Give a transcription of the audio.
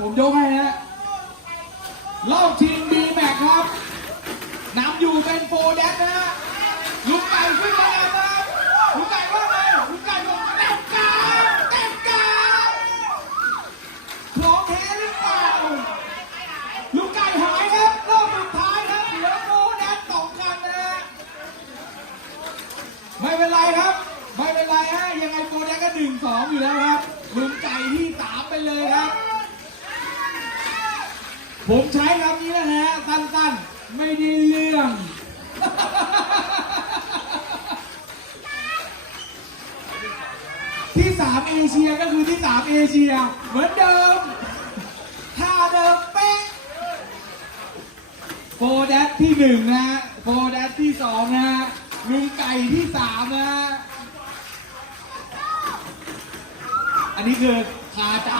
ผมยกให้ฮะรอบชิงดีแม็กครับนำอยู่เป็นโฟร์แดนนะฮะลุกไก่ขึ้นมาแล้วครับลุกไก่ว่าไงลุกไก่บอกเต็มกาเต็มกาของแท้หรือเปล่าลุกไก่หายครับรอบสุดท้ายครับเหลือโฟร์แดนสองคันนะฮะไม่เป็นไรครับ ไม่เป็นไรฮะยังไงโปรแดงก็หนึ่งสองอยู่แล้วครับลุมไก่ที่สามไปเลยครับ ผมใช้คำนี้นะฮะสั้นๆ ไม่ได้เรื่อง ที่สามเอเชียก็คือที่สามเอเชีย เหมือนเดิมท่าเดิมเป๊ะโฟร์แดดที่หนึ่งนะฮะโฟร์แดดที่สองนะฮะลุงไก่ที่สามนะฮะอันนี้คือคาใจ